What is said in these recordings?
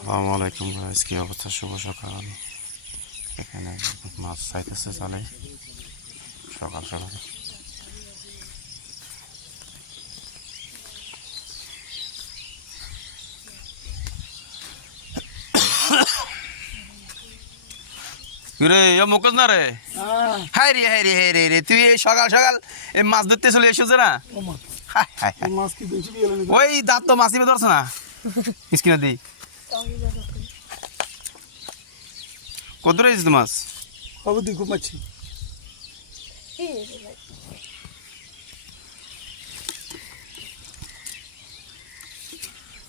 আসসালামু আলাইকুম গাইস, কি অবস্থা? শুভ সকাল। এখানে মাছ চাইতেছে চলে সকাল সকাল। রে মুখজ না রে, হাই রে হাই রে হাই রে রে, তুই এই সকাল সকাল এই মাছ ধরতে চলে এসেছে না? ওই দাঁত তো মাছ নিবে ধরছে না, স্কিনে দিই। কত রয়েছে তো মাছ? হবে তুই ঘুমাচ্ছি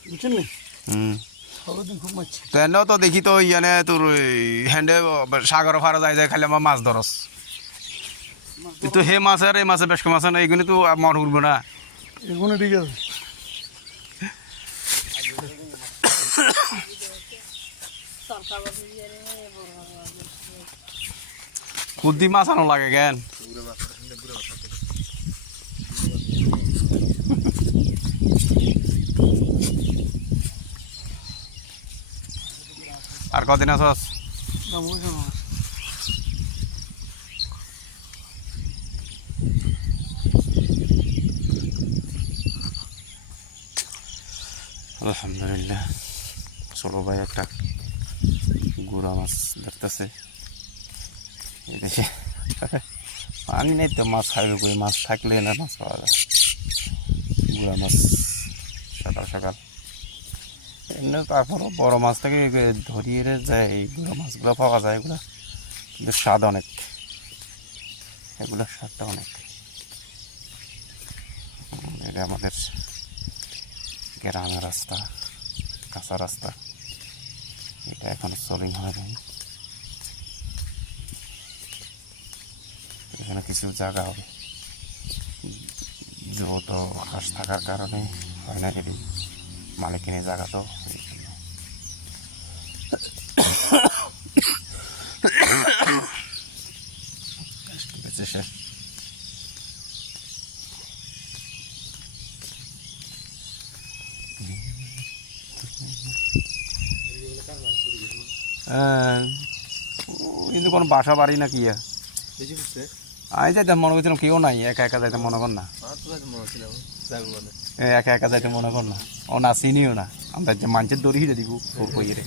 বুঝছেন না? হবে তুই ঘুমাচ্ছি তেন তো দেখি তো ইয়ানে তোর হ্যান্ডে সাগর ফারা যায় যায় খালি আমার মাছ ধরস। কিন্তু হে মাছ আর এই মাছে বেশ মাছ না, এইগুলি তো মন উঠবো না। এগুলো ঠিক আছে। কুদ্দি মাছ আনো লাগে কেন? আর কদিন আছস? আলহামদুলিল্লাহ, ছোট ভাই একটা গুড়া মাছ ধরতেছে। পানি নেই তো মাছ খাইবে কই? মাছ থাকলে না মাছ পাওয়া যায়। গুড়া মাছ সকাল সকাল এমনি, তারপরও বড় মাছ থেকে ধরিয়ে যায় এই গুড়া মাছগুলো পাওয়া যায়। এগুলো কিন্তু স্বাদ অনেক, এগুলোর স্বাদটা অনেক। এটা আমাদের গ্রামের রাস্তা, কাঁচা রাস্তা, এটা এখনো সোলিং হয় নাই। এখানে কিছু জায়গা হবে, যত হাঁস থাকার কারণে হয় না। এটি মালিকিনের জায়গা তো বেঁচে শেষ। কিন্তু কোনো বাসা বাড়ি না কি? আমি যাইতে মনে করছিলাম কেউ নাই, একা একা যাইতে মনে কর না, একা একা যাইতে মনে কর না। ও না চিনিও না, আমরা যে মানুষের দড়ি হিরে দিব কইরে।